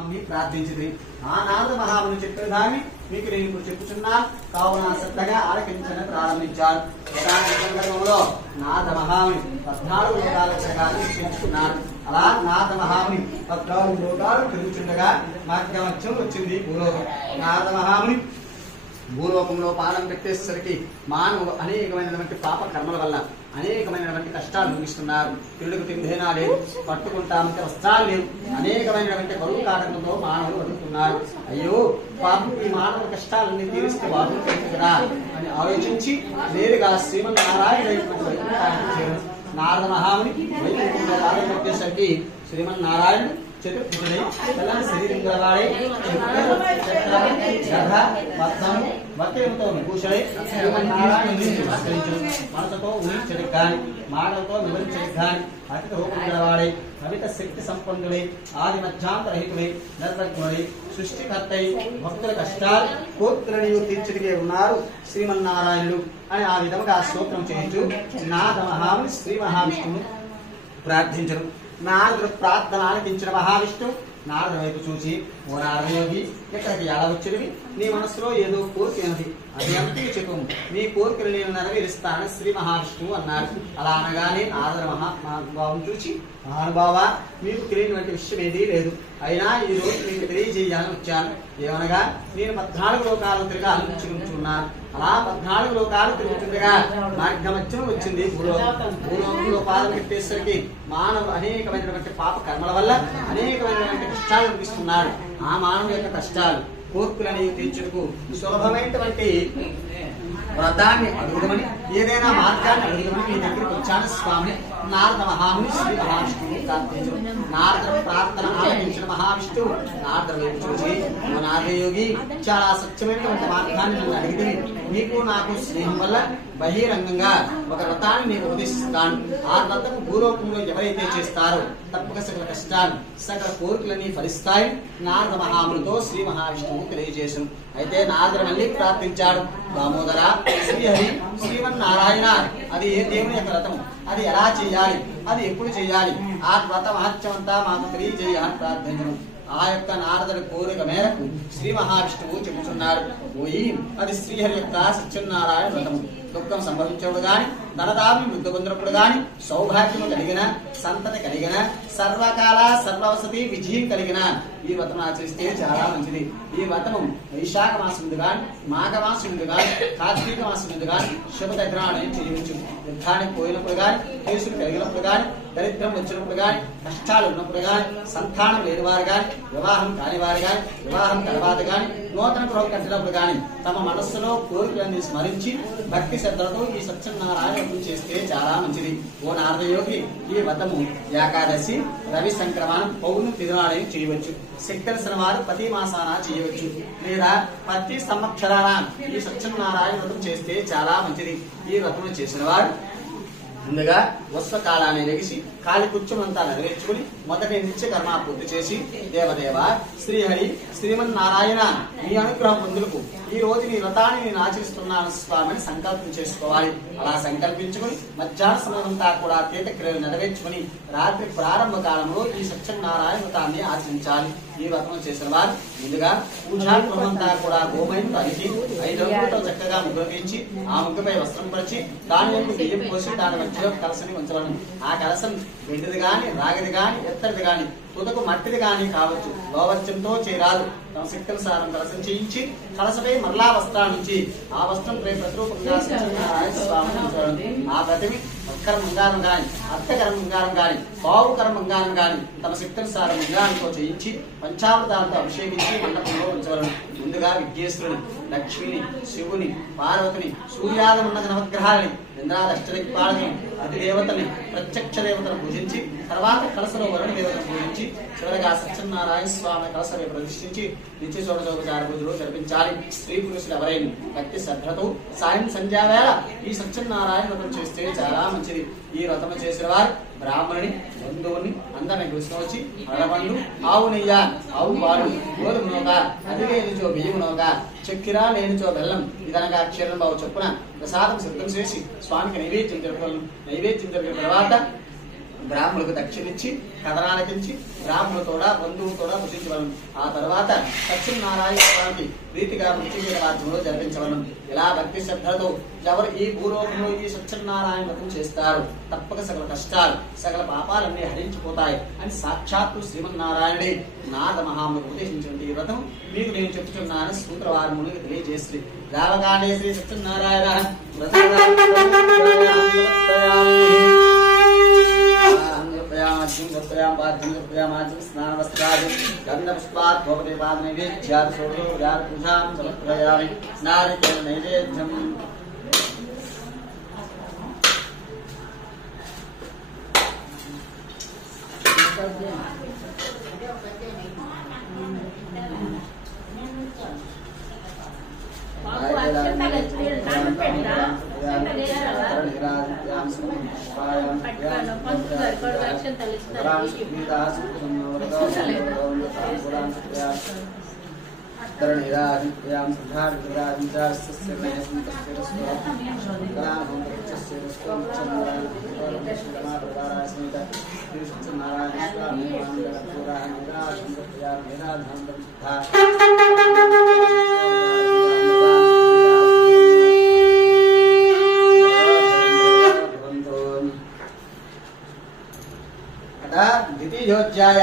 మహాముని ప్రార్థించింది. ఆ నారద మహాముని చెప్పిన దాన్ని మీకు నేను ఇప్పుడు చెప్పుచున్నాను, కావున శ్రద్ధగా ఆలకించని ప్రారంభించారు. సందర్భంలో నారద మహాముని 14 లోకాల జగాన్ని పెంచుకున్నారు. అలా నారద మహాముని 14 లోకాలు తిరుగుతుండగా మార్గమధ్యం వచ్చింది భూలోకం. నారద మహాముని భూలోకంలో పాదం పెట్టేసరికి మానవుడు అనేకమైనటువంటి పాప కర్మల వల్ల అనేకమైనటువంటి కష్టాలు భోగిస్తున్నారు. తిరుడుకు తిండేనా లేదు, పట్టుకుంటామంటే వస్త్రాలు లేవు, అనేకమైనటువంటి బరువు కాటంతో మానవులు బతుకుతున్నారు. అయ్యో పాపం, ఈ మానవ కష్టాలన్నీ తీరిస్తే బాగుంటుంది కదా అని ఆలోచించి నేరుగా శ్రీమన్నారాయణ నారద మహాముని వైకుంఠంలో పాదం పెట్టేసరికి శ్రీమన్నారాయణుడు చతుర్భుజుడై తెల్లని శరీరం గలవాడై వక్రంతో విభూషణై శ్రీమన్నారాయణుని నమస్కరించు. మనసుతో ఊహించడానికి గాని మాటలతో వివరించడానికి గాని అతి రూపం గలవాడై కవిత శక్తి సంపన్నుడై ఆది మధ్యాంతరహితుడై నిర్వజ్ఞుడై సృష్టికర్తై భక్తుల కష్టాలు కోర్తులను తీర్చడిగే ఉన్నారు శ్రీమన్నారాయణుడు అని ఆ విధంగా స్తోత్రం చేయొచ్చు. నారద మహాముని శ్రీ మహావిష్ణువును ప్రార్థించరు. నారదుడు ప్రార్థన ఆలకించిన మహావిష్ణువు నారద వైపు చూసి, ఓ నారదయోగి, ఇక్కడికి ఎలా వచ్చేవి? నీ మనసులో ఏదో కోరికైనది, అది ఎంపీ చెప్పు, నీ కోరికలు నేను నెరవేరుస్తానని శ్రీ మహావిష్ణువు అన్నారు. అలా అనగానే నారద మహానుభావం చూసి, మహానుభావ, మీకు తెలియనటువంటి విషయం ఏదీ లేదు, అయినా ఈ రోజు మీకు తెలియజేయాలని వచ్చాను. ఏమనగా నేను 14 లోకాలు తిరగాలనుకుంటున్నాను. అలా 14 లోకాలు తిరుగుతుండగా మార్గమధ్యం వచ్చింది భూలోకం. భూలోకంలో పాదం పెట్టేసరికి మానవుడు అనేకమైనటువంటి పాప కర్మల వల్ల అనేకమైనటువంటి కష్టాలు అనిపిస్తున్నాడు. ఆ మానవుడి యొక్క కష్టాలు కోర్కులని తీర్చుటకు సులభమైనటువంటి వ్రతాన్ని అడుగుదమని, ఏదైనా మార్గాన్ని అడుగుదమని మీ దగ్గరికి వచ్చాను స్వామి. నారద మహాముని శ్రీ మహావిష్ణువు ప్రార్థించు. నారద ప్రార్థన ఆలకించిన మహావిష్ణువు నారద వైపు చూసి, నారదయోగి, చాలా సత్యమైనటువంటి మార్గాన్ని నన్ను అడిగితే మీకు నాకు స్నేహం వల్ల బహిరంగంగా ఒక వ్రతాన్ని నేను ఉపదేశిస్తాను. ఆ వ్రతం భూలోకంలో ఎవరైతే చేస్తారో తప్పక సకల కష్టాలు సకల కోరికలన్నీ ఫలిస్తాయి నారద మహామునితో శ్రీ మహావిష్ణువు తెలియజేశాను. అయితే నారదుడు మళ్ళీ ప్రార్థించాడు, దామోదర, శ్రీహరి, శ్రీమన్నారాయణ, అది ఏ దేవుని యొక్క వ్రతం, అది ఎలా చేయాలి, అది ఎప్పుడు చేయాలి, ఆ వ్రత మహత్యం అంతా మాకు తెలియజేయాలని ప్రార్థించను. ఆ యొక్క నారదుడి కోరిక మేరకు శ్రీ మహావిష్ణువు చెబుతున్నారు, ఓయి, అది శ్రీహరి యొక్క సత్యనారాయణ వ్రతము. దుఃఖం సంభవించినప్పుడు గాని, ధనదాభి మృద్ధు పొందినప్పుడు గాని, సౌభాగ్యము కలిగిన, సంతతి కలిగిన, సర్వకాల సర్వవసతి విజయం కలిగిన ఈ వ్రతం ఆచరిస్తే చాలా మంచిది. ఈ వ్రతము వైశాఖ మాసం ముందు గాని, మాఘ మాసం ముందు గాని, కార్తీక మాసం ముందు గాని శుభ దగ్గరాన్ని చేయవచ్చు. యుద్ధానికి పోయినప్పుడు గాని, కేసులు కలిగినప్పుడు గాని, దరిద్రం వచ్చినప్పుడు గాని, కష్టాలు ఉన్నప్పుడు గాని, సంతానం లేని వారు గాని, వివాహం కాని వారు గాని, వివాహం తర్వాత గాని, నూతన గృహం కట్టినప్పుడు గాని తమ మనస్సులో కోరికలన్నీ స్మరించి భక్తి శ్రద్ధలతో ఈ సత్యనారాయణ వ్రతం చేస్తే చాలా మంచిది. ఓ నారదయోగి, ఈ వ్రతము ఏకాదశి, రవి సంక్రమణం, పౌర్ణమి తిరునాళ్ళని చేయవచ్చు. శక్తరిసిన వారు ప్రతి మాసాన చేయవచ్చు, లేదా ప్రతి సంవత్సరాన ఈ సత్యనారాయణ వ్రతం చేస్తే చాలా మంచిది. ఈ వ్రతం చేసిన వారు ముందుగా వస్త్రకాలాన్ని లెగిసి కాలి కూర్చుమంతా నెరవేర్చుకుని మొదటి నిత్య కర్మ పూర్తి చేసి, దేవదేవ, శ్రీహరి, శ్రీమన్నారాయణ, మీ అనుగ్రహం పొందులకు ఈ రోజు నీ వ్రతాన్ని నేను ఆచరిస్తున్నాను స్వామిని సంకల్పం చేసుకోవాలి. అలా సంకల్పించుకుని మధ్యాహ్న సమయమంతా కూడా తీర్థక్రియలు నెరవేర్చుకుని రాత్రి ప్రారంభ కాలంలో ఈ సత్యనారాయణ వ్రతాన్ని ఆచరించాలి. ఈ వ్రతం చేసిన వారు ముందుగా పూజాగృహమంతా కూడా గోమయంతో అలికి 5 రంగులతో చక్కగా ముగ్గులు తీయించి ఆ ముగ్గుపై వస్త్రం పరిచి దాని యొక్క బియ్యం పోసి దాని మధ్యలో కలసని ఉంచవలను. ఆ కలసం వెండిది గాని, రాగిది గాని, ఎత్తడిది గాని, తుదకు మట్టిది గాని కావచ్చు. గోవర్చంతో చేరాదు. తమ శక్తులసారం కలసం చేయించి కలసపై మరలా వస్త్రాన్ని నుంచి ఆ వస్త్రంపై ప్రతిరూపంగా సత్యనారాయణ స్వామిని ఉంచవలను. ఆ ప్రతిమి ఒక్కర బంగారం గాని, అర్ధకరం బంగారం గాని, పావుకరం బంగారం గాని తమ శక్తులసారం బంగారంతో చేయించి పంచామృతాలతో అభిషేకించి మండపంలో ఉంచవలను. ముందుగా విఘ్నేశ్వరుని, లక్ష్మిని, శివుని, పార్వతిని, సూర్యాదమున్న నవగ్రహాలని, ఇంద్రాదష్టదిక్పాలని, అధిదేవతని, ప్రత్యక్ష దేవతను పూజించి తర్వాత కలసలో వరుణ దేవతను పూజించి చివరగా సత్యనారాయణ స్వామి కలసపై ప్రతిష్ఠించి నిత్య షోడశోపచార పూజలు జరిపించాలి. స్త్రీ పురుషులు ఎవరైనా భక్తి శ్రద్ధతో సాయం సంధ్యా వేళ ఈ సత్యనారాయణ వ్రతం చేస్తే చాలా మంచిది. ఈ వ్రతం చేసిన వారు బ్రాహ్మణుని, బంధువుని అందరిని తీసుకువచ్చి అరబండు, ఆవు నెయ్య, ఆవు పాలు, గోధుమ నూక, అది లేనిచో బియ్యం నూక, చక్కెర లేనిచో బెల్లం, ఇదనగా క్షీరం బావు చొప్పున ప్రసాదం సిద్ధం చేసి స్వామికి నైవేద్యం జరపగలను. నైవేద్యం జరిగిన తర్వాత బ్రాహ్మణులకు దక్షిణించి కథనాలకించి బ్రాహ్మణులతో బంధువులతో పుట్టించవలను. ఆ తర్వాత సత్యనారాయణ స్వామికి ప్రీతిగా మృత్యుంజయ మార్గంలో జరిపించవలను. ఇలా భక్తి శ్రద్ధలతో ఎవరు ఈ భూలోకంలో ఈ సత్యనారాయణ వ్రతం చేస్తారు తప్పక సకల కష్టాలు సకల పాపాలన్నీ హరించిపోతాయి అని సాక్షాత్తు శ్రీమన్నారాయణుడి నారద మహామునికి ఉపదేశించినటువంటి ఈ వ్రతం మీకు నేను చెప్తున్నాను. సూత్రవారమునికి తెలియజేసి రావగానే శ్రీ సత్యనారాయణ ద్వితీయోధ్యాయ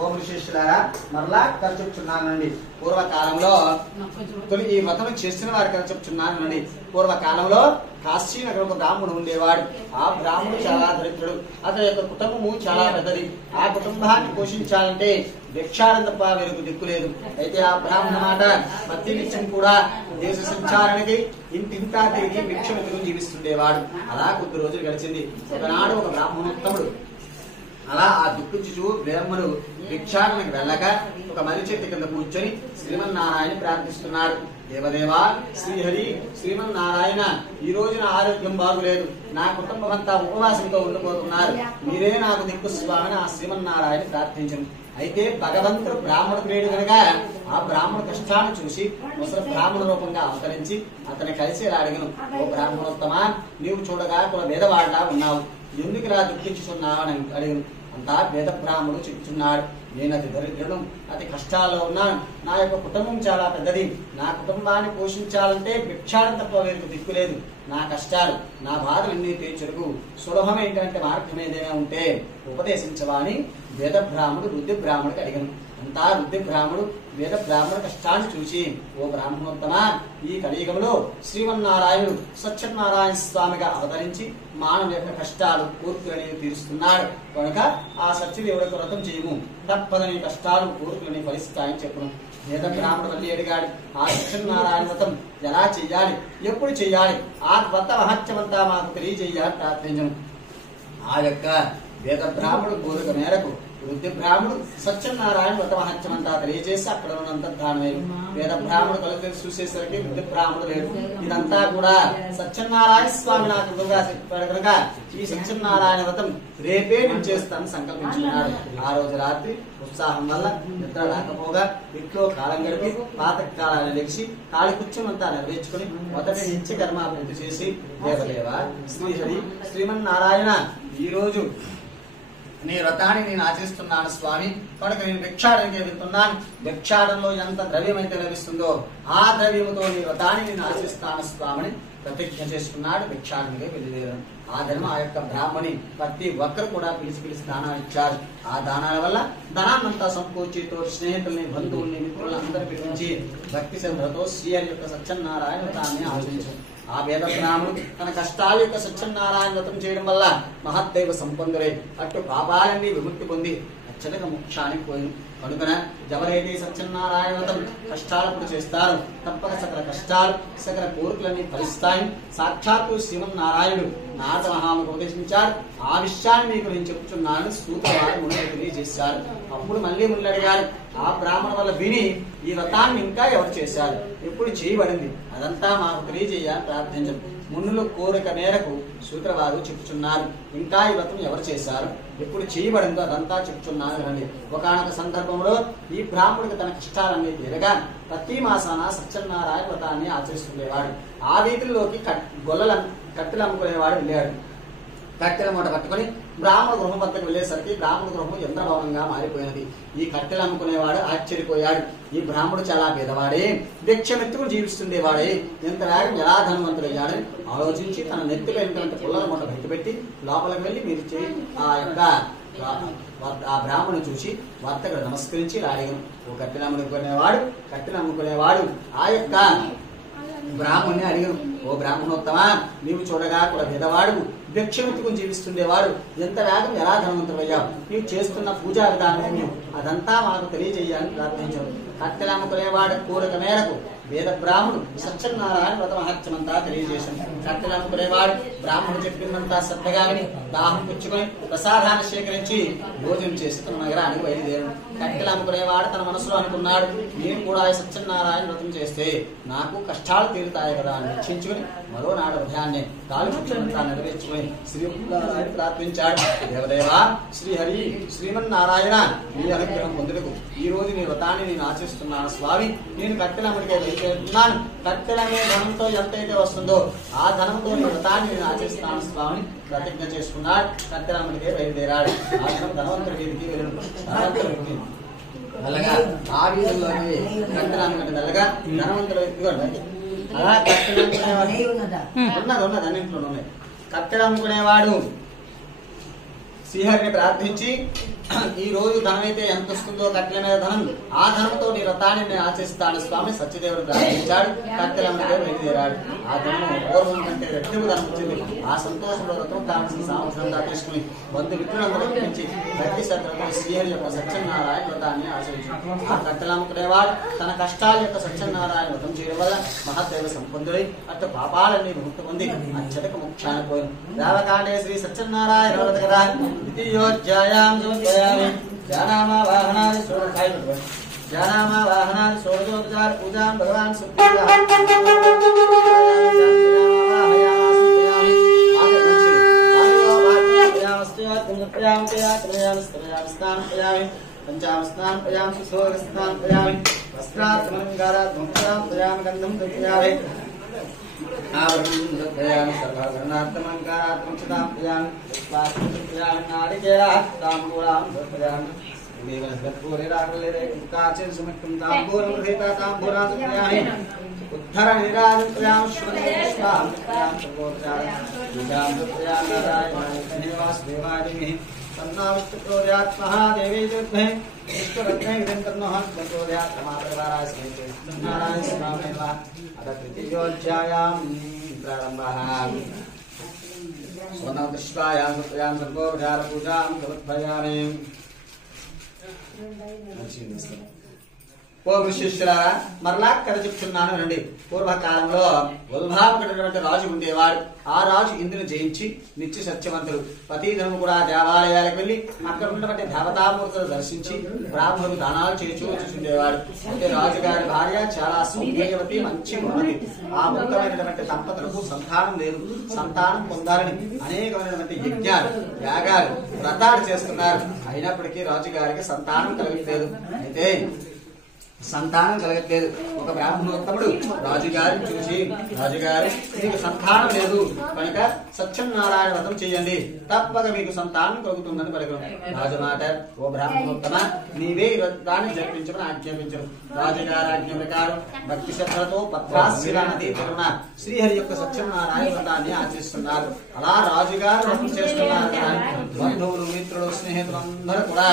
ఓం ఋషిష్యులారా మరలా కథ చెప్తున్నానండి. పూర్వకాలంలో తొలి ఈ వ్రతం చేసిన వారి కథ చెప్తున్నానండి. పూర్వకాలంలో కాశీ నగరం ఒక బ్రాహ్మణుడు ఉండేవాడు. ఆ బ్రాహ్మణుడు చాలా దరిద్రుడు. అతని యొక్క కుటుంబము చాలా పెద్దది. ఆ కుటుంబాన్ని పోషించాలంటే భిక్షారం తప్ప వేరొక దిక్కు లేదు. అయితే ఆ బ్రాహ్మణ మాట ప్రతి నిత్యం కూడా దేశ సంచారానికి ఇంటింటా తిరిగి భిక్షను తిరిగి జీవిస్తుండేవాడు. అలా కొద్ది రోజులు గడిచింది. ఒకనాడు ఒక బ్రాహ్మణోత్తముడు అలా ఆ దుఃఖించు బ్రాహ్మణుడు భిక్షాటనకు వెళ్ళక ఒక మర్రి చెట్టు కింద కూర్చొని శ్రీమన్నారాయణ ప్రార్థిస్తున్నాడు. దేవదేవా శ్రీహరి శ్రీమన్నారాయణ ఈ రోజు నా ఆరోగ్యం బాగులేదు. నా కుటుంబం అంతా ఉపవాసంతో ఉండిపోతున్నారు. మీరే నాకు దిక్కు స్వామిని ఆ శ్రీమన్నారాయణ ప్రార్థించను. అయితే భగవంతుడు బ్రాహ్మణ ప్రియుడు కనుక ఆ బ్రాహ్మణ కష్టాన్ని చూసి ముసలి బ్రాహ్మణ రూపంగా అవతరించి అతని కలిసి ఇలా అడిగను. ఓ బ్రాహ్మణోత్తమా, నీవు చూడగా కుల వేదవాడలా ఉన్నావు, ఎందుకు ఇలా దుఃఖించుతున్నావు అని అడిగను. అంతా వేద బ్రాహ్మణుడు చెప్తున్నాడు. నేను అతి దరిద్రుడు, అతి కష్టాల్లో ఉన్నాను. నా యొక్క కుటుంబం చాలా పెద్దది. నా కుటుంబాన్ని పోషించాలంటే భిక్షాడం తప్ప వేరుకు దిక్కులేదు. నా కష్టాలు నా బాధలన్నీ తీర్చుకు సులభం ఏంటంటే మార్గం ఏదైనా ఉంటే ఉపదేశించవా అని వేద బ్రాహ్మణుడు వృద్ధి బ్రాహ్మణుడికి అడిగను. అంతా వృద్ధి బ్రాహ్మణుడు వేద బ్రాహ్మణ కష్టాన్ని చూసి ఓ బ్రాహ్మణోత్తమ, ఈ కలియుగంలో శ్రీమన్నారాయణుడు సత్యనారాయణ స్వామిగా అవతరించి మానవ యొక్క కష్టాలు కోరికలని తీరుస్తున్నాడు కనుక ఆ సత్యదేవుడికి వ్రతం చేయము, తప్పదని కష్టాలు కోరికలని ఫలిస్తాయని చెప్పును. వేద బ్రాహ్మణుడు మళ్ళీ అడిగాడు, ఆ సత్యనారాయణ వ్రతం ఎలా చెయ్యాలి, ఎప్పుడు చెయ్యాలి, ఆ వ్రత మహత్యమంతా మాకు తెలియజేయాలి ప్రార్థించను. ఆ యొక్క వేద బ్రాహ్మణుడు కోరిక మేరకు వృద్ధి బ్రాహ్మణుడు సత్యనారాయణ వ్రత మహత్యమంతా తెలియజేసి అక్కడ ఉన్నంత దానమేరు. వేద బ్రాహ్మణుడు కలిసి చూసేసరికి వృద్ధి బ్రాహ్మణుడు లేడు. ఇదంతా కూడా సత్యనారాయణ స్వామి నాకు ఎదురుగా చెప్పాడు కనుక ఈ సత్యనారాయణ వ్రతం రేపే నేను చేస్తాను సంకల్పించుకున్నాడు. ఆ రోజు రాత్రి ఉత్సాహం వల్ల నిద్ర రాకపోగా ఇంట్లో కాలం గడిపి పాత కాలాన్ని లెగిసి కాళి కుచ్చమంతా నెరవేర్చుకుని మొదటి నుంచి కర్మ పూర్తి చేసి దేవదేవ శ్రీహరి శ్రీమన్నారాయణ ఈ రోజు నీ వ్రతాన్ని నేను ఆచరిస్తున్నాను స్వామి కనుక నేను భిక్షాటనకి వెళ్తున్నాను. భిక్షాటనలో ఎంత ద్రవ్యం అయితే లభిస్తుందో ఆ ద్రవ్యముతో నీ వ్రతాన్ని నేను ఆచరిస్తాను స్వామిని ప్రతిజ్ఞ చేసుకున్నాడు. భిక్షాటనకి వెళ్ళిదేరు. ఆ ధర్మ ఆ యొక్క బ్రాహ్మణి ప్రతి ఒక్కరు కూడా పిలిచి దానాలు ఇచ్చారు. ఆ దానాల వల్ల ధనాన్నంతా సంపూర్చితో స్నేహితుల్ని బంధువుల్ని మిత్రులను అందరూ పిలిపించి భక్తి శ్రద్ధతో శ్రీహరి యొక్క సత్యనారాయణ వ్రతాన్ని ఆచరించారు. ఆ వేద బ్రాహ్మణుడు తన కష్టాల యొక్క సత్యనారాయణ వ్రతం చేయడం వల్ల మహద్దైవ సంపన్నులై అటు పాపాలన్నీ విముక్తి పొంది అత్యధిక మోక్షానికి పోయి కనుకన ఎవరైతే సత్యనారాయణ వ్రతం కష్టాలప్పుడు చేస్తారో తప్పక సకల కష్టాలు సకల కోరికలన్నీ ఫలిస్తాయని సాక్షాత్తు శ్రీమన్నారాయణుడు నారద మహాముకు ఉపదేశించారు. ఆ విషయాన్ని మీకు నేను చెప్తున్నాను. సూత్రవారు ముందు తెలియజేశారు. అప్పుడు మళ్ళీ ముందు అడిగారు, ఆ బ్రాహ్మణ వల్ల విని ఈ వ్రతాన్ని ఇంకా ఎవరు చేశారు, ఎప్పుడు చేయబడింది, అదంతా మాకు తెలియజేయాలని ప్రార్థించం. మునుల కోరిక మేరకు సూత్రవారు చెప్తున్నారు. ఇంకా ఈ వ్రతం ఎవరు చేశారు, ఎప్పుడు చేయబడిందో అదంతా చెప్తున్నారు రండి. ఒకనొక సందర్భంలో ఈ బ్రాహ్మణుడికి తన కష్టాలన్నీ తీరగా ప్రతి మాసాన సత్యనారాయణ వ్రతాన్ని ఆచరిస్తుండేవాడు. ఆ వీధుల్లోకి కట్టెలు అమ్ముకునేవాడు వెళ్ళాడు. కట్టెల మూట పట్టుకుని బ్రాహ్మణ గృహం వద్దకు వెళ్ళేసరికి బ్రాహ్మణ గృహం యంత్రభవనంగా మారిపోయినది. ఈ కట్టెలు అమ్ముకునేవాడు ఆశ్చర్యపోయాడు. ఈ బ్రాహ్మడు చాలా పేదవాడే, భిక్షమెత్తుకుని జీవిస్తుండేవాడే, ఎంత వేగం ఎలా ధనవంతుడయ్యాడని ఆలోచించి తన నెత్తిపోయినటువంటి పుల్లల మూట బయటపెట్టి లోపలికి వెళ్ళి మీరు ఆ యొక్క ఆ బ్రాహ్మణుని చూసి వర్తకుడు నమస్కరించి రాయను. ఓ కట్టెలు అమ్ముకునేవాడు ఆ యొక్క బ్రాహ్మణ్ణి అడిగను, ఓ బ్రాహ్మణోత్తమా, నీవు చూడగా కూడా పేదవాడు, భిక్షమెత్తుకుని జీవిస్తుండేవాడు, ఎంత వేగం ఎలా ధనవంతుడయ్యావు, నీవు చేస్తున్న పూజా విధానం అదంతా మాకు తెలియజేయాలని ప్రార్థించాను. కట్టెలు అమ్ముకునేవాడు కోరిక మేరకు వేద బ్రాహ్మణుడు సత్యనారాయణ వ్రత మహత్యమంతా తెలియజేశాను. కట్టెలు అమ్ముకునేవాడు బ్రాహ్మణుడు చెప్పిందంతా శ్రద్ధగాని దాహం పుచ్చుకొని ప్రసాదాన్ని సేకరించి భోజనం చేసి తన నగరానికి బయలుదేరాడు. కట్టెలు అమ్ముకునేవాడు తన మనసులో అనుకున్నాడు, నేను కూడా సత్యనారాయణ వ్రతం చేస్తే నాకు కష్టాలు తీరుతాయి కదా అని నిశ్చయించుకుని మరో నాడు ఉదయాన్నే కాలుపుచ్చుమంతా నెరవేర్చుకుని శ్రీనారాయణ ప్రార్థించాడు. దేవదేవా శ్రీహరి శ్రీమన్నారాయణ, నీ అనుగ్రహం పొందుటకు ఈ రోజు నీ వ్రతాన్ని నేను ఆశిస్తున్నాను స్వామి. నేను కట్టెల అమ్మడికే వెళ్తున్నాను. కట్టెలనే ధనంతో ఎంతైతే వస్తుందో ఆ ధనంతో నీ వ్రతాన్ని నేను ఆచరిస్తాను స్వామిని ప్రతిజ్ఞ చేసుకున్నాడు. కట్టెల అమ్మడికే బయలుదేరాడు. ఆ ధనం ధనవంతుడి వీధికి వెళ్ళాడు. మెల్లగా ఆ వీధుల్లోకి కట్టెల అమ్మడి మెల్లగా ధనవంతుడు వ్యక్తి అలా కట్టెలు అమ్ముకునేవాడు ఉన్నది అన్నింట్లో ఉన్నాయి. కట్టెలు అమ్ముకునేవాడు శ్రీహరిని ప్రార్థించి ఈ రోజు ధనం అయితే ఎంత వస్తుందో కట్టెల మీద ధనం, ఆ ధనంతో నీ వ్రతాన్ని నేను ఆచరిస్తాను స్వామి సత్యదేవుడు ప్రార్థించాడు. కట్టెల మీద బయలుదేరాడు. ఆ ధనం పూర్వం కంటే రెట్టింపు ధనం వచ్చింది. ఆ సంతోషంలో వ్రతం కావాల్సిన సామర్థ్యం దాటేసుకుని బంధుమిత్రులందరూ పిలిచి ప్రతి శ్రద్ధతో శ్రీహరి యొక్క సత్యనారాయణ వ్రతాన్ని ఆచరించాడు. ఆ కట్టెలు అమ్ముకునేవాడు తన కష్టాల యొక్క సత్యనారాయణ వ్రతం చేయడం వల్ల మహాదేవ సంపన్నుడై అటు పాపాలన్నీ ముక్తి పొంది అత్యధిక మోక్షాన్ని పోయి దేవకాండే శ్రీ సత్యనారాయణ వ్రత కదా ద్వితీయోధ్యాయాం జానామా వాహనాది షోడశోపచార పూజాం భగవాన్ పంచామస్నానం ప్రయాం సుస్నానం ప్రయామి వస్త్రాత్మనంగారాత్మం ప్రయామి గంధం ప్రయామి ఆవరణం సర్వవర్ణాత్మనంగారాత్మం సదాం ప్రయామి ప్రయామి నారికేళాం ప్రయామి ఉద్ధర నిరాజం ప్రయాం శ్రీ तन्नाविष्णुप्रोद्यात् महादेवी जुद्भे विष्णुरत्ने विदन्तर्नोहं प्रचोदयात् समापरिवाराय समेते नारायण स्वामी नमः। अथ तृतीयोऽध्यायां प्रारम्भः। स्वनवदृष्ट्वायां सुप्रियां सर्वोपचारपूजां समर्पयामि। ఓ శిష్యులారా, మరలా కథ చెప్తున్నాను రండి. పూర్వకాలంలో వల్భాముడైనటువంటి రాజు ఉండేవాడు. ఆ రాజు ఇంద్రుని జయించి నిత్య సత్యవంతుడు. ప్రతిదినము కూడా దేవాలయాలకు వెళ్లి అక్కడ ఉన్నటువంటి దేవతామూర్తులు దర్శించి బ్రాహ్మణులకు దానాలు చేస్తూ వచ్చుండేవాడు. అంటే రాజుగారి భార్య చాలా సౌమ్యవతి, మంచి ఉన్నది. ఆ ఉన్నతమైనటువంటి దంపతులకు సంతానం లేదు. సంతానం పొందాలని అనేకమైనటువంటి యజ్ఞాలు, యాగాలు, వ్రతాలు చేస్తున్నారు. అయినప్పటికీ రాజుగారికి సంతానం కలగట్లేదు. అయితే సంతానం కలగట్లేదు. ఒక బ్రాహ్మణోత్తముడు రాజుగారిని చూసి, రాజుగారు మీకు సంతానం లేదు కనుక సత్యనారాయణ వ్రతం చేయండి, తప్పక మీకు సంతానం కలుగుతుందని పలికను. రాజు మాట, ఓ బ్రాహ్మణోత్తమ, నీవే వ్రతాన్ని జరిపించమని ఆజ్ఞాపించరు. రాజుగారి ఆజ్ఞ ప్రకారం భక్తి శ్రద్ధలతో పత్రాశిలా నదీ తీరున శ్రీహరి యొక్క సత్యనారాయణ వ్రతాన్ని ఆచరిస్తున్నారు. అలా రాజుగారు వ్రతం చేస్తున్నారు. బంధువులు, మిత్రులు, స్నేహితులు అందరూ కూడా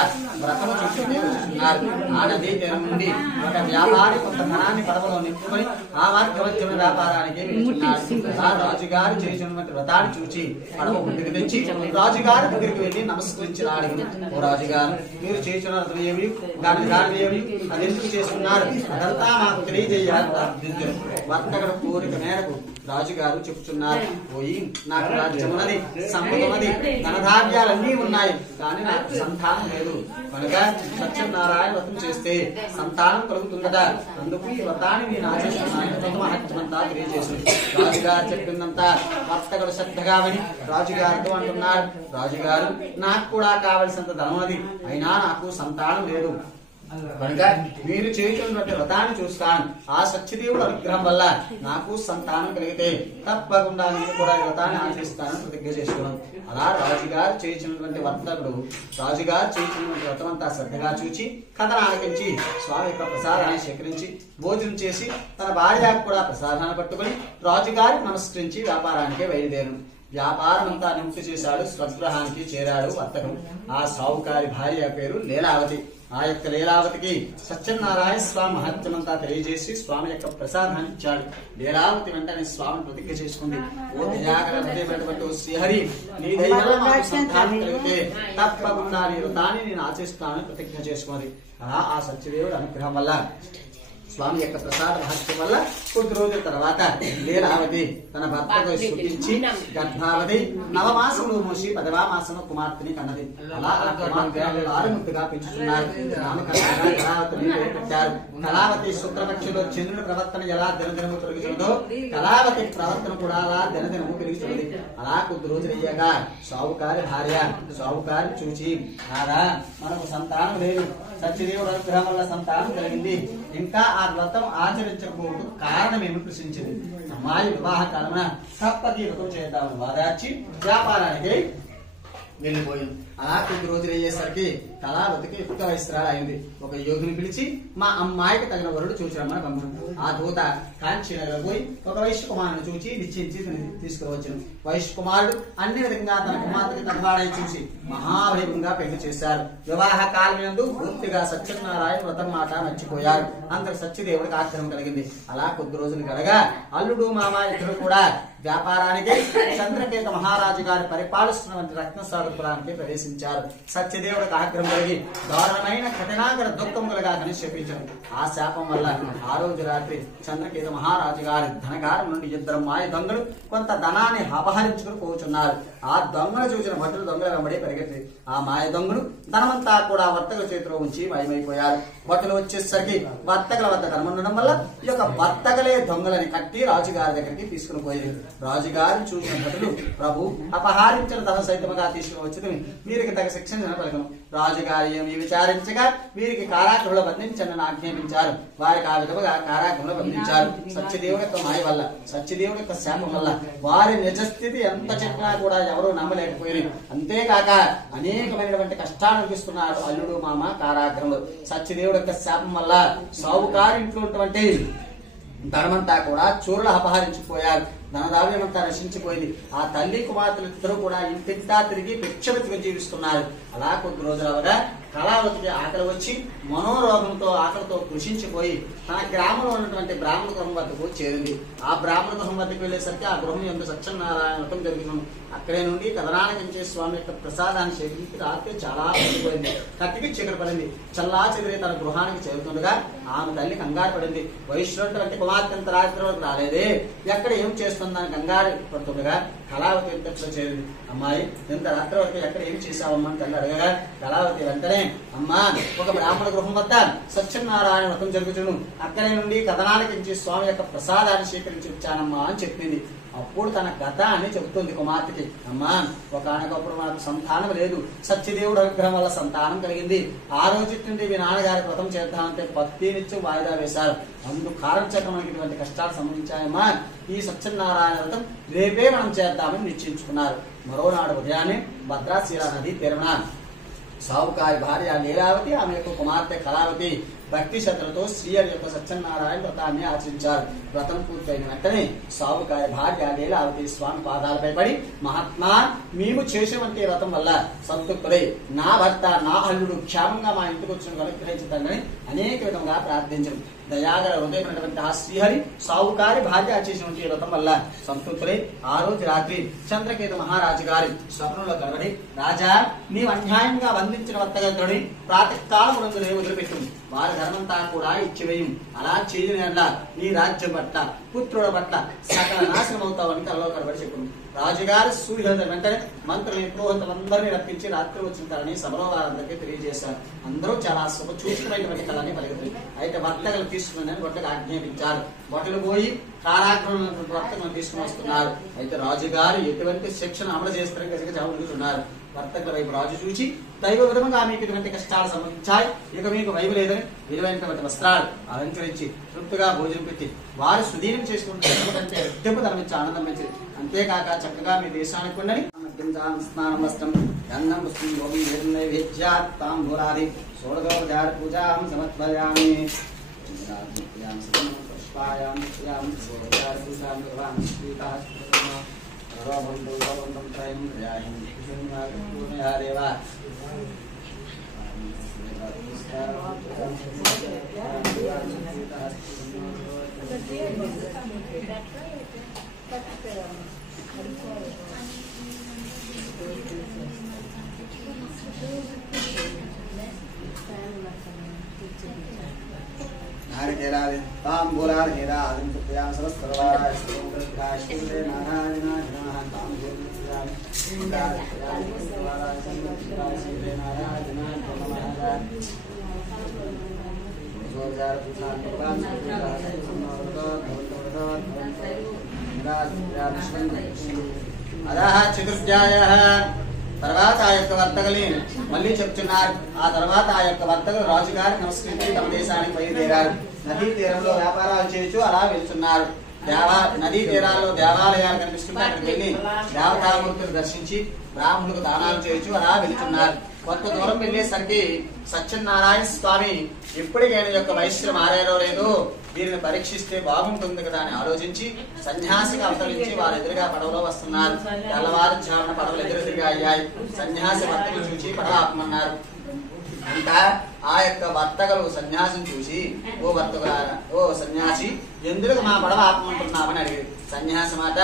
వ్రతము చూసుకునే వస్తున్నారు. ఆ నదీ తీరం నుండి ఒక వ్యాపారి కొంత ధనాన్ని పడవలో నింపుకొని ఆ మార్గమధ్యమైన వ్యాపారానికి వెళ్తున్నాడు. ఆ రాజుగారు చేసినటువంటి వ్రతాన్ని చూచి పడవ ముందుకు తెచ్చి రాజుగారి దగ్గరికి వెళ్లి నమస్కరించి రాడిని, ఓ రాజుగారు, మీరు చేసిన వ్రతం ఏమి, దాని దాని ఏమి, అది ఎందుకు చేస్తున్నారు, అదంతా మాకు తెలియజేయాలి ప్రార్థించారు. వర్తకుడు కోరిక మేరకు రాజుగారు చెప్తున్నారు, పోయి నాకు రాజ్యమున్నది, సంపదన్నది, ధనధాన్యాలన్నీ ఉన్నాయి, కానీ నాకు సంతానం లేదు కనుక సత్యనారాయణ వ్రతం చేస్తే సంతానం కలుగుతుందట. అందుకు ఈ వ్రతాన్ని నేను ఆచరిస్తున్నాను మహత్యమంతా తెలియజేసింది. రాజుగారు చెప్పిందంతా వర్తకుడు శ్రద్ధగా విని రాజుగారితో అంటున్నాడు, రాజుగారు, నాకు కూడా కావలసినంత ధనం అది, అయినా నాకు సంతానం లేదు. కనుక మీరు చేస్తున్నటువంటి వ్రతాన్ని చూస్తాను. ఆ సత్యదేవుడు అనుగ్రహం వల్ల నాకు సంతానం కలిగితే తప్పకుండా నేను కూడా వ్రతాన్ని ఆచరిస్తానని ప్రతిజ్ఞ చేసుకున్నాను. అలా రాజుగారు చేసినటువంటి రాజుగారు చేసినటువంటి వ్రతం అంతా శ్రద్ధగా చూచి కథను ఆలకించి స్వామి యొక్క ప్రసాదాన్ని సేకరించి భోజనం చేసి తన భార్యకు కూడా ప్రసాదాన్ని పట్టుకుని రాజుగారి నమస్కరించి వ్యాపారానికి బయలుదేరు. వ్యాపారం అంతా నింపు చేశాడు. స్వగృహానికి చేరాడు వర్తకం. ఆ సావుకారి భార్య పేరు లీలావతి. ఆ యొక్క లీలావతికి సత్యనారాయణ స్వామి మహత్యమంతా తెలియజేసి స్వామి యొక్క ప్రసాదాన్ని ఇచ్చాడు. లీలావతి వెంటనే స్వామిని ప్రతిజ్ఞ చేసుకుంది. ఓ దయాకరమైనటువంటి శ్రీహరి, నీ దయవల్ల నాకు సంతానం కలిగితే తప్పకుండా నీ వ్రతాన్ని నేను ఆచరిస్తానని ప్రతిజ్ఞ చేసుకున్నది. అలా ఆ సత్యదేవుడు అనుగ్రహం వల్ల స్వామి యొక్క ప్రసాద మహత్యం వల్ల కొద్ది రోజుల తర్వాత లీలావతి తన భర్తతో సుఖించి గర్భావతి నవమాసములు మూసి 10వ మాసంలో కుమార్తెని కన్నది. అలా ఆ కుమార్తె ఆరుముద్దుగా పెంచుతున్నారు. నామకరణంగా కళావతిని పెట్టారు. కళావతి శుక్రపక్షిలో చంద్రుడి ప్రవర్తన ఎలా దినదినము పెరుగుతుందో కళావతి ప్రవర్తన కూడా అలా దినదినము పెరుగుతుంది. అలా కొద్ది రోజులు అయ్యాక సావుకారి భార్య సావుకారిని చూచి, కాదా మనకు సంతానం లేదు, సత్యదేవుడు అనుగ్రహం వల్ల సంతానం కలిగింది, ఇంకా ఆ వ్రతం ఆచరించకపోవడం కారణం ఏమి ప్రశ్నించింది. అమ్మాయి వివాహ కాలమున తప్పకి వ్రతం చేద్దామని వాదార్చి వ్యాపారానికి వెళ్ళిపోయింది. అలా కొద్ది రోజులు అయ్యేసరికి కళావతికి యుక్త వయస్సురాలు అయింది. ఒక యోగిని పిలిచి మా అమ్మాయికి తగిన వరుడు చూచరమ్మని పంపాను. ఆ దూత కాంచీనగర్ పోయి ఒక వైశ్య కుమారుని చూచి నిశ్చయించి తీసుకువచ్చాను. వైశ్య కుమారుడు అన్ని విధంగా తన కుమార్తెకి తగవాడై చూసి మహావైభవంగా పెళ్లి చేశారు. వివాహ కాలమేందు పూర్తిగా సత్యనారాయణ వ్రతం మాట మర్చిపోయారు. అందరు సత్యదేవుడికి ఆగ్రహం కలిగింది. అలా కొద్ది రోజులు గడగా అల్లుడు మామ ఇద్దరు కూడా వ్యాపారానికి చంద్రకేత మహారాజు గారి పరిపాలిస్తున్నటువంటి రత్నసాగరపురానికి ప్రవేశించారు. సత్యదేవుడికి ఆగ్రహం కలిగి దారుణమైన కఠినాగర దుఃఖం కలగాలని శపించారు. ఆ శాపం వల్ల ఆ రోజు రాత్రి చంద్రకేత మహారాజు గారి ధనగారం నుండి 2 మాయ దొంగలు కొంత ధనాన్ని అపహరించుకుని పోచున్నారు. ఆ దొంగలు చూసిన భటులు దొంగల వెంబడి పరిగెత్తి ఆ మాయ దొంగలు ధనమంతా కూడా వర్తకుల చేతిలో ఉంచి మాయమైపోయారు. భటులు వచ్చేసరికి వర్తకుల వద్ద ధనముండడం వల్ల ఈ యొక్క వర్తకలే దొంగలని కట్టి రాజుగారి దగ్గరికి తీసుకుని పోయింది. రాజుగారిని చూసిన భటులు, ప్రభు అపహరించిన ధన సైతముగా తీసుకుని వచ్చి వీరికి తగ శిక్షణ పలకను. రాజుగారి ఏమి విచారించగా వీరికి కారాగృహంలో బంధించండి ఆజ్ఞాపించారు. వారికి ఆ విధముగా కారాగృహంలో బంధించారు. సత్యదేవుడి యొక్క మాయ వల్ల సత్యదేవుడి యొక్క శాపం వల్ల వారి నిజస్థితి ఎంత చెప్పినా కూడా ఎవరూ నమ్మలేకపోయారు. అంతేకాక అనేకమైనటువంటి కష్టాలు అనిపిస్తున్నారు అల్లుడు మామ కారాగృహంలో. సత్యదేవుడి యొక్క శాపం వల్ల సావుకారి ఇంట్లో ఉన్నటువంటి ధనమంతా కూడా చోరులు అపహరించిపోయారు. ధనదావ్యమంతా నశించిపోయింది. ఆ తల్లి కుమార్తెలు ఇద్దరు కూడా ఇంటింటా తిరిగి భిక్షమెత్తుకు జీవిస్తున్నారు. అలా కొద్ది రోజులు అవగా కళావతికి ఆకలి వచ్చి మనోరోగంతో ఆకలితో కృషించిపోయి తన గ్రామంలో ఉన్నటువంటి బ్రాహ్మణ గృహం వద్దకు చేరింది. ఆ బ్రాహ్మణ గృహం వద్దకు వెళ్ళేసరికి ఆ గృహం యందు సత్యనారాయణ వ్రతం జరిగింది. అక్కడే నుండి కథనాలకించే స్వామి యొక్క ప్రసాదాన్ని సేకరించి రాత్రి చాలా పడిపోయింది. కత్తికి చీకటి పడింది. చల్లా చెదిరి తన గృహానికి చేరుతుండగా ఆమె తల్లి కంగారు పడింది. వయసున్నటువంటి కుమార్తె ఎంత రాత్రి వరకు రాలేదే, ఎక్కడ ఏం చేస్తుందని కంగారు పడుతుండగా కళావతి ఇంట్లో చేరింది. అమ్మాయి ఎంత రాత్రి వరకు ఎక్కడ ఏం చేశావమ్మా అని తల్లి అడగగా కళావతి వెంటనే, అమ్మా ఒక బ్రాహ్మణ గృహం వద్ద సత్యనారాయణ వ్రతం జరుగుతును, అక్కడి నుండి కథనాలకించి స్వామి యొక్క ప్రసాదాన్ని స్వీకరించి వచ్చానమ్మా అని చెప్పింది. అప్పుడు తన కథ అని చెబుతుంది కుమార్తెకి. అమ్మా ఒకనొకప్పుడు మనకు సంతానం లేదు, సత్యదేవుడు అనుగ్రహం వల్ల సంతానం కలిగింది. ఆ రోజు నుండి మీ నాన్నగారి వ్రతం చేద్దామంటే 10 నుంచి వాయిదా వేశారు. అందుకు కారణం చేత మనకి ఇటువంటి కష్టాలు సంభవించాయమ్మా. ఈ సత్యనారాయణ వ్రతం రేపే మనం చేద్దామని నిశ్చయించుకున్నారు. మరోనాడు ఉదయాన్నే భద్రాశీల నది తీరన సావుకారి భార్య లీలావతి ఆమె యొక్క కుమార్తె కళావతి భక్తి శ్రద్ధలతో శ్రీహరి యొక్క సత్యనారాయణ వ్రతాన్ని ఆచరించారు. వ్రతం పూర్తయిన వెంటనే సావుకారి భార్య లీలావతి స్వామి పాదాలపై పడి, మహాత్మా మేము చేసేవంటి వ్రతం వల్ల సంతృప్తులై నా భర్త నా అల్లుడు క్షేమంగా మా ఇంటికి వచ్చిన అనుగ్రహించండి అనేక విధంగా ప్రార్థించరు. దయాగర హృదయమైనటువంటి ఆ శ్రీహరి సావుకారి భార్య చేసినటువంటి వ్రతం వల్ల సంతృప్తులై ఆ రోజు రాత్రి చంద్రకేతు మహారాజు గారి స్వప్నంలో కలగడి, రాజా నీవు అన్యాయంగా బంధించిన వర్తగతుడి ప్రాతకాలం వదిలిపెట్టు, వారి ధర్మంతా కూడా ఇచ్చివేయం, అలా చేయని నీ రాజ్యం పట్ల పుత్రుల పట్ల సకల నాశనం అవుతావని కలలో కనబడి చెప్పును. రాజుగారి సూర్యుల వెంటనే మంత్రులని పురోహితులందరినీ రప్పించి రాత్రి వచ్చిన కళని సభలో వారందరికీ తెలియజేశారు. అందరూ చాలా శుభసూచకమైనటువంటి కళని పలికింది. అయితే వర్తకలు తీసుకుని వాటికి ఆజ్ఞాపించారు. వాటిని పోయి కారాగృహంలో వర్తకలను తీసుకుని వస్తున్నారు. అయితే రాజుగారు ఎటువంటి శిక్షణ అమలు చేస్తారని గజగజ ఉన్నారు. వర్తకుల వైపు రాజు చూచి దైవ విధముగా మీకు ఇటువంటి కష్టాలు సంభవించాయి, ఇక మీకు వైపు లేదని విలువైనటువంటి వస్త్రాలు అలంకరించి తృప్తిగా భోజనం పెట్టి వారు సుదీనం చేసుకుంటే విద్యపు ధర్మించి ఆనందం పెంచి, అంతేకాక చక్కగా మీ దేశానికి ఉండని స్నానం వస్త్రం గంధం పుష్పం గోపి నైవేద్యాత్తాంబూలాది షోడశోపచార పూజాం సమర్పయామి. పుష్పాయాం షోడశోపచార పూజాం కరోమి రోబంతం త్రయం త్రయాయం దేవ నారికేలాది తాంబూలార్హేరాదిం సుప్యాం సరస్వరవాయ శ్రీకాశ్వరే నారాయణాయ నమః. తాంబూలార్హేరాదిం సరస్వరవాయ శ్రీకాశ్వరే నారాయణాయ నమః. సోజార పూజాం కరోమి అదహ చతుర్థ్యాయ. తర్వాత ఆ యొక్క వర్తకుల్ని మళ్ళీ చెప్తున్నారు. ఆ తర్వాత ఆ యొక్క వర్తకులు రాజుగారికి నమస్కరించి తమ దేశానికి బయలుదేరారు. నదీ తీరంలో వ్యాపారాలు చేయొచ్చు అలా వెళ్తున్నారు. నదీ తీరాల్లో దేవాలయాలు కనిపిస్తుంటే అక్కడికి వెళ్ళి దేవతామూర్తులు దర్శించి బ్రాహ్మణులకు దానాలు చేయొచ్చు అలా వెళ్తున్నారు. కొంత దూరం వెళ్ళేసరికి సత్యనారాయణ స్వామి ఎప్పటికైనా యొక్క వైశ్యం మారారో లేదో వీరిని పరీక్షిస్తే బాగుంటుంది కదా అని ఆలోచించి సన్యాసికి అవతరించి వారు ఎదురుగా పడవలో వస్తున్నారు. తెల్లవారుజామున పడవలు ఎదురెదురుగా అయ్యాయి. సన్యాసి వర్తకులు చూసి పడవ ఆపమన్నారు. ఇంకా ఆ యొక్క వర్తకులు సన్యాసిని చూసి, ఓ వర్తకులారా, ఓ సన్యాసి, ఎందుకు మా పడవ ఆపమంటున్నామని అడిగారు. సన్యాసి మాట,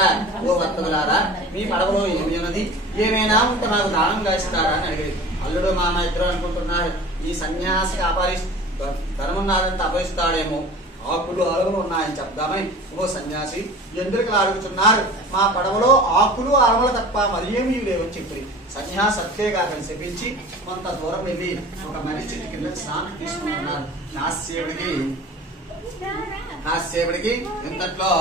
ఓ వర్తకులారా, మీ పడవలో ఏమి ఉన్నది, ఏమైనా ఉంటే మాకు దానంగా ఇస్తారా అని అడిగారు. అల్లుడు మామ ఇద్దరు అనుకుంటున్నారు, ఈ సన్యాసికి ధనమున్నారంతా అపరిస్తాడేమో, ఆకులు అలములు ఉన్నాయని చెప్దామని. ఓ సన్యాసి, ఎందుకు అడుగుతున్నారు, మా పడవలో ఆకులు అలములు తప్ప మరేమీ లేవని చెప్పి సన్యాసి అత్తేగాకని చెప్పించి కొంత దూరం వెళ్ళి ఒక మనిషి చెట్టు కింద స్నానం తీసుకుంటున్నారు. కాసేపటికి ఇంతట్లో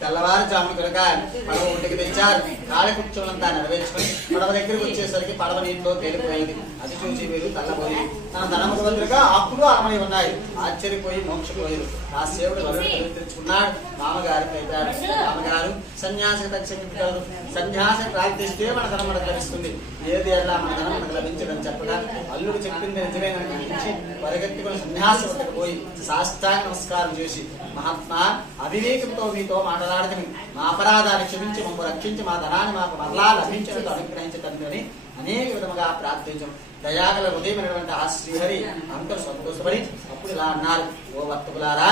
తెల్లవారుజామున కనుక పడవ ఒడ్డుకి తెచ్చారు. కాళీ కుర్చోలంతా నెరవేర్చుకుని పడవ దగ్గరికి వచ్చేసరికి పడవ నీటిలో తేలిపోయింది. అది చూసి వీరు తల్లపోయి తన ధనముల దగ్గరగా ఆకులు అలమై ఉన్నాయి. ఆశ్చర్యపోయి మోక్షపోయారు. కాసేపుడు వరుడు తెచ్చుకున్నాడు. మామగారికి అయితాడు. మామగారు సన్యాసికి తక్షించగలరు. సన్యాసి ప్రార్థిస్తే మన ధనం మనకు లభిస్తుంది, ఏది అలా మన ధనం మనకు లభించడం చెప్పగా అల్లుడు చెప్పింది నిజమేనని గ్రహించి పరిగెత్తుకుని సన్యాసి వద్దకు పోయి సాష్టాంగ నమస్కారం చేసి, మహాత్మా, అవివేకంతో మీతో మాట్లాడదని మా అపరాధాన్ని క్షమించి మమ్మల్ని రక్షించి మా ధనాన్ని మాకు మరలా లభించినట్టు అనుగ్రహించటని అనేక విధముగా ప్రార్థించాం. దయాగల హృదయమైనటువంటి ఆ శ్రీహరి అందరూ సంతోషపడి అప్పుడు ఇలా అన్నారు, ఓ వర్తకులారా,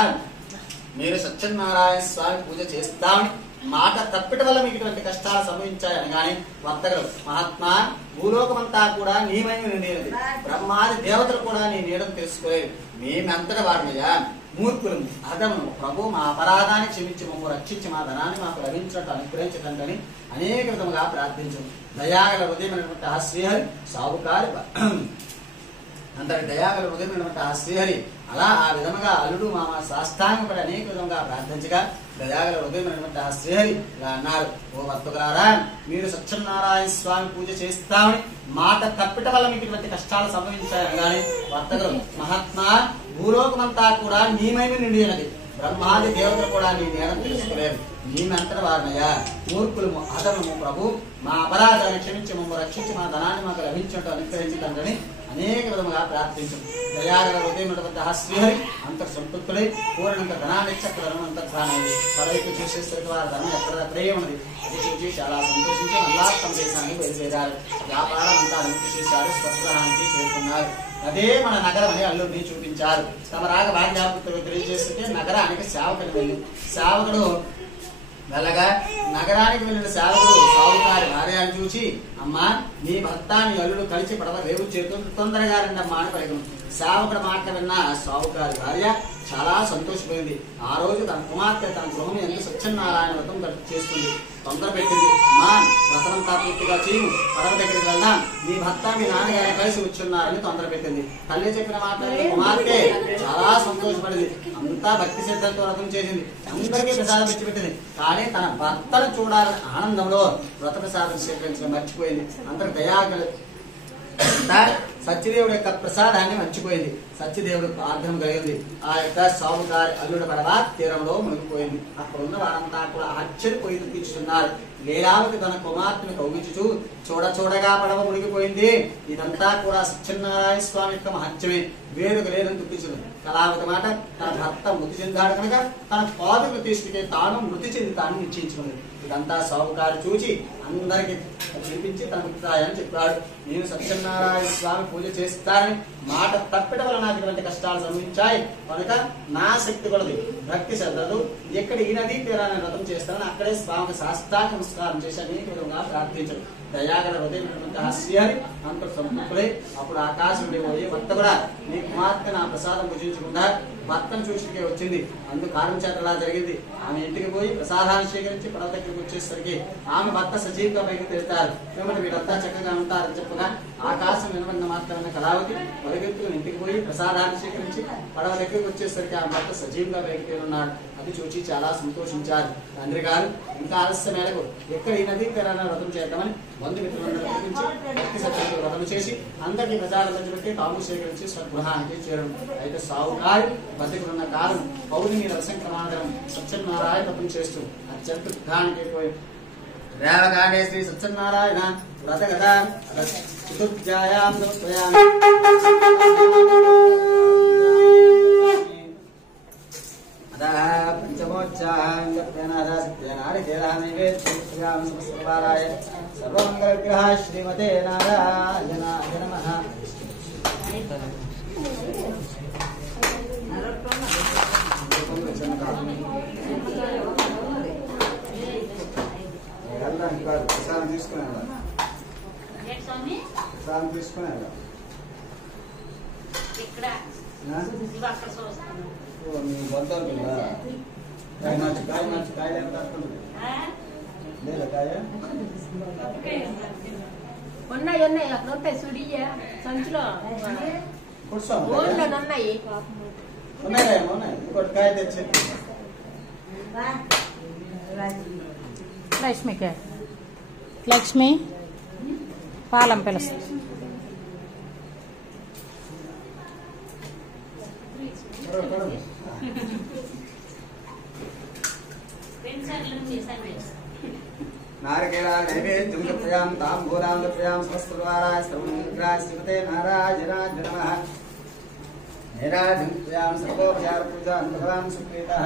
మీరు సత్యనారాయణ స్వామి పూజ చేస్తామని మాట తప్పిట వల్ల మీకు ఇటువంటి కష్టాలు సంభవించాయని కానీ వర్తకులు, మహాత్మా, భూలోకమంతా కూడా నీ మహిమ నిండినది, బ్రహ్మాది దేవతలు కూడా నీ నీడను తెలుసుకోలేదు, మేమంతట వారిమయ్యా మూర్ఖులు, అదము ప్రభు, మా అపరాధాన్ని క్షమించి మమ్మల్ని రక్షించి మా ధనాన్ని మాకు లభించినట్టు అనుగ్రహించటని అనేక విధముగా ప్రార్థించు. దయాగల హృదయమైనటువంటి ఆ శ్రీహరి సాగుకారి అంతటి దయాగల హృదయమైనటువంటి ఆ శ్రీహరి అలా ఆ విధముగా అల్లుడు మామ సాష్టాంగపడి అనేక విధంగా ప్రార్థించగా దయాగల హృదయమైనటువంటి ఆ శ్రీహరి ఇలా అన్నారు, ఓ వర్తకులారా, మీరు సత్యనారాయణ స్వామి పూజ చేస్తామని మాట తప్పిట వల్ల మీకు ఇటువంటి కష్టాలు సంభవించాయని కానీ వర్తకులు, మహాత్మా, భూలోకమంతా కూడా నీ మహిమ నిండినది, బ్రహ్మాది దేవతలు కూడా నీ నేరం తెలుసుకోలేరు, మేమంతట వారినయ్యా మూర్ఖులము, అదము ప్రభు, మా అపరాధాన్ని క్షమించి మమ్మల్ని రక్షించి మా ధనాన్ని మాకు లభించినట్టు అనుగ్రహించటని అనేక విధముగా ప్రార్థించు. దయాగల హృదయమైనటువంటి ఆ శ్రీహరి అంతకు సంతృప్తులై పూర్ణంత ధనాన్ని చక్కదనం అంతర్ధానం పదవికి చూసేసరికి వారి ధనం ఎక్కడెక్కడే ఉన్నది. అది చూసి చాలా సంతోషించి మళ్ళా తమ దేశానికి బయలుదేరారు. వ్యాపారం అంతా అభివృద్ధి చేశారు. స్వగ్రహానికి చేరుకున్నారు. అదే మన నగరం అని అల్లుడిని చూపించారు. తమ రాగ భాగ్యాపుత్రులు తెలియజేస్తుంటే నగరానికి సేవకుడు వెళ్ళి సేవకుడు వెళ్ళగా నగరానికి వెళ్ళిన సేవకుడు సాగుకారి భార్యను చూసి, అమ్మా, నీ భర్త నీ అల్లుడు కలిసి పడవ రేపు చేరుతుంది, తొందరగా రండమ్మా అని పలికను. సేవకుడు మాట విన్న సాగుకారి భార్య చాలా సంతోషపోయింది. ఆ రోజు తన కుమార్తె తన గృహం ఎందుకు సత్యనారాయణ వ్రతం చేస్తుంది. తొందర పెట్టింది, అమ్మా, వ్రతమంతా పూర్తిగా చేయు, పడవ దగ్గరికి వెళ్దాం, నీ భర్త మీ నాన్నగారు కలిసి వచ్చున్నారని తొందర పెట్టింది. తల్లి చెప్పిన మాట కుమార్తె చాలా సంతోషపడింది. అంతా భక్తి శ్రద్ధలతో వ్రతం చేసింది. అందరికీ ప్రసాదం ఇచ్చిపెట్టింది. కానీ తన భర్తను చూడాలని ఆనందంలో వ్రత ప్రసాదం స్వీకరించడం మర్చిపోయింది. అందరికి సత్యదేవుడి యొక్క ప్రసాదాన్ని మర్చిపోయింది. సత్యదేవుడు ప్రార్థన కలిగింది. ఆ యొక్క సాగుగారి అల్లుడు పడవ తీరంలో మునిగిపోయింది. అక్కడ ఉన్న వారంతా కూడా ఆశ్చర్యపోయి దుఃఖిస్తున్నారు. లీలావతి తన కుమార్తెను కౌగిచుచూ చూడగా పడవ మునిగిపోయింది. ఇదంతా కూడా సత్యనారాయణ స్వామి యొక్క మహత్యమే, వేరుగా లేదని దుఃఖించదు. కళావతి మాట తన భర్త మృతి చెందాడు కనుక తన పాదుకు తీసుకుని తాను మృతి చెంది తాను నిశ్చయించుకుంది. ఇదంతా సాగుకారు చూచి అందరికి పిలిపించి తన అభిప్రాయాన్ని చెప్పాడు. నేను సత్యనారాయణ స్వామి పూజ చేస్తానని మాట తప్పిట వల్ల నాకు ఇటువంటి కష్టాలు సంభవించాయి కనుక నా శక్తి కొలది భక్తి శ్రద్ధలు ఎక్కడ ఈ నదీ తీరాన్ని వ్రతం చేస్తానని అక్కడే స్వామికి సాష్టాంగ నమస్కారం చేసి అనేక విధంగా ప్రార్థించడు. దయాగర హృదయం హాస్యాన్ని అంత సంతృప్తులై అప్పుడు ఆకాశం పోయి భర్త కూడా నీ కుమార్తె నా ప్రసాదం భుజించకుండా భర్తను చూసికే వచ్చింది. అందుకు కారణం చేత అలా జరిగింది. ఆమె ఇంటికి పోయి ప్రసాదాన్ని స్వీకరించి పడవ దగ్గరికి వచ్చేసరికి ఆమె భర్త సజీవంగా పైకి తిరుగుతారు. ఏమంటే వీళ్ళంతా చక్కగా ఉంటారని చెప్పగా ఆకాశం వినబడిన మాత్రమే కళావతి పరిగెత్తుకుని ఇంటికి పోయి ప్రసాదాన్ని స్వీకరించి పడవ దగ్గరికి వచ్చేసరికి ఆ భర్త సజీవంగా పైకి తేలున్నాడు. అది చూసి చాలా సంతోషించారు. తండ్రి గారు ఇంకా ఆలస్యం మేరకు ఎక్కడ ఈ నదీ తీరాన్ని వ్రతం చేద్దామని బంధుమిత్రులందరూ పిలిపించి భక్తి శ్రద్ధలతో వ్రతం చేసి అందరికీ ప్రజారందరూ పెట్టి తాము సేకరించి స్వగృహానికి చేరడం. అయితే సావుకారు బతికున్న కాలం పౌర్ణమి రసంక్రమాంతరం సత్యనారాయణ వ్రతం చేస్తూ అత్యంత దుఃఖానికి పోయి రేవగానే శ్రీ సత్యనారాయణ వ్రతగత చతుర్థ్యాయాం సమర్పయామి. సర్వమంగళవిగ్రహ శ్రీమతే నారాయణాయ నమః. ప్రసాదం తీసుకున్నాను మీ బంధువులు కాయ లేదా కాయ ఉన్నాయి అక్కడ ఉంటాయి సుడియ సంచులో ఉన్నాయి ఉన్నాయేమో ఇంకోటి కాయ తెచ్చి లక్ష్మి పాలం పిలుస్తుంది. నారకేళ నైవేద్యం ప్రయాం తాంబూలాం ప్రయాం సమస్తద్వారాయ సర్వమంగళాయ శ్రీమతే నారాయణాయ నమః. నిరాధింత్యాం సర్వోపచార పూజాం భగవాన్ సుప్రీతః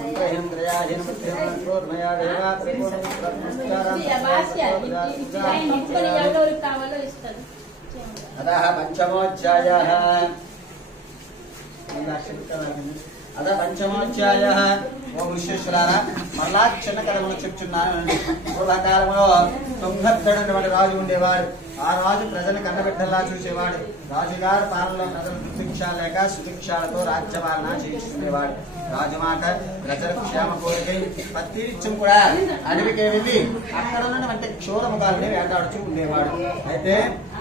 మంత్రహేంద్రయాయ నమః దేవా అదః పంచమోధ్యాయః అద పంచమోధ్యాయః. ఓ విశ్వేశ్వరారా మరలా చిన్న కథలను చెప్తున్నాను. పూర్వకాలంలో తుంగభద్రుడైనటువంటి రాజు ఉండేవాడు. ఆ రాజు ప్రజలు కన్నబిడ్డల్లా చూసేవాడు. రాజుగారి పాలనలో ప్రజలు దుర్భిక్ష లేక సుభిక్షాలతో రాజ్యపాలన చేయించుకునేవాడు. రాజమాత ప్రజల క్షేమ కోరికై ప్రతినిత్యం కూడా అడవికి వెళ్ళి అక్కడ ఉన్నటువంటి క్షోరముఖాలని వేటాడుతూ ఉండేవాడు. అయితే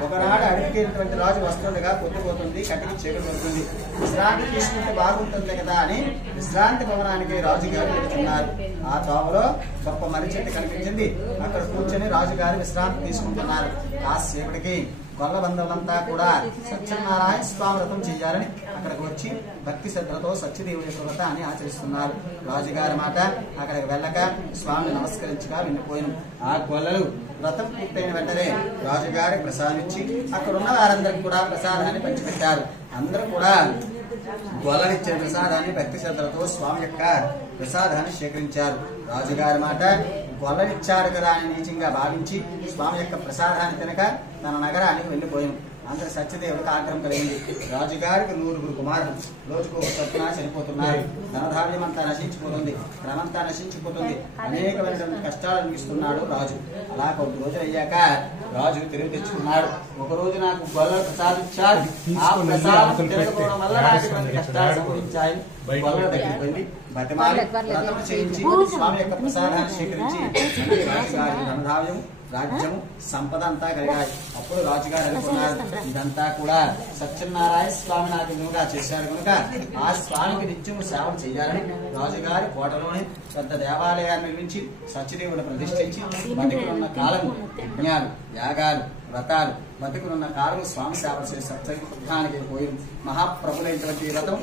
ఒకనాడు అడవికి వెళ్ళినటువంటి రాజు వస్తుండగా పొద్దుపోతుంది, కటికి చీకటి పడుతుంది. విశ్రాంతి తీసుకుంటే బాగుంటుంది కదా అని విశ్రాంతి భవనానికి రాజుగారు వెళుతున్నారు. ఆ తోవలో గొప్ప మర్రి చెట్టు కనిపించింది. అక్కడ కూర్చొని రాజుగారు విశ్రాంతి తీసుకుంటున్నారు. ఆ సేపటికి గొల్ల బంధువులంతా కూడా సత్యనారాయణ స్వామి వ్రతం చేయాలని అక్కడికి వచ్చి భక్తి శ్రద్ధలతో సత్యదేవుని యొక్క వ్రతాన్ని ఆచరిస్తున్నారు. రాజుగారి మాట అక్కడికి వెళ్ళక స్వామిని నమస్కరించగా వెళ్ళిపోయాను. ఆ గొల్లలు వ్రతం పూర్తయిన వెంటనే రాజుగారికి ప్రసాదం ఇచ్చి అక్కడ ఉన్న వారందరికి కూడా ప్రసాదాన్ని పంచిపెట్టారు. అందరూ కూడా గొల్లనిచ్చే ప్రసాదాన్ని భక్తి శ్రద్ధలతో స్వామి యొక్క ప్రసాదాన్ని స్వీకరించారు. రాజుగారి మాట గొల్లనిచ్చారు కదా అని నీచంగా భావించి స్వామి యొక్క ప్రసాదాన్ని తినక తన నగరానికి వెళ్లిపోయాను. అందరి సత్యదేవుడికి ఆగ్రహం కలిగింది. రాజుగారికి 9 కుమారులు రోజుకు ఒక చొప్పున చనిపోతున్నారు. ధనధాన్యం అంతా నశించిపోతుంది, క్రమంతా నశించిపోతుంది. అనేకమైనటువంటి కష్టాలు అనిపిస్తున్నాడు రాజు. అలా కొద్ది రోజులు అయ్యాక రాజు తిరిగి తెచ్చుకున్నాడు. ఒక రోజు నాకు గొల్లలు ప్రసాదించారు. ఆ ప్రసాదం తిరగకపోవడం వల్ల నాకు కష్టాలు సంభవించాయి. గొల్లల దగ్గరికి వెళ్ళి బతిమాలి వ్రతం చేయించి స్వామి యొక్క ప్రసాదాన్ని స్వీకరించి రాజుగారి ధనధాన్యం రాజ్యము సంపద అంతా కలిగాయి. అప్పుడు రాజుగారు అనుకున్నారు, ఇదంతా కూడా సత్యనారాయణ స్వామి నాకు ఎదురుగా చేశారు కనుక ఆ స్వామికి నిత్యము సేవలు చేయాలని రాజుగారి కోటలోని పెద్ద దేవాలయాన్ని నిర్మించి సత్యదేవుడు ప్రతిష్ఠించి బతికున్న కాలము యజ్ఞాలు, యాగాలు, వ్రతాలు, బతికున్న కాలము స్వామి సేవ చేసి సత్యానికి పోయి మహాప్రభులైనటువంటి వ్రతం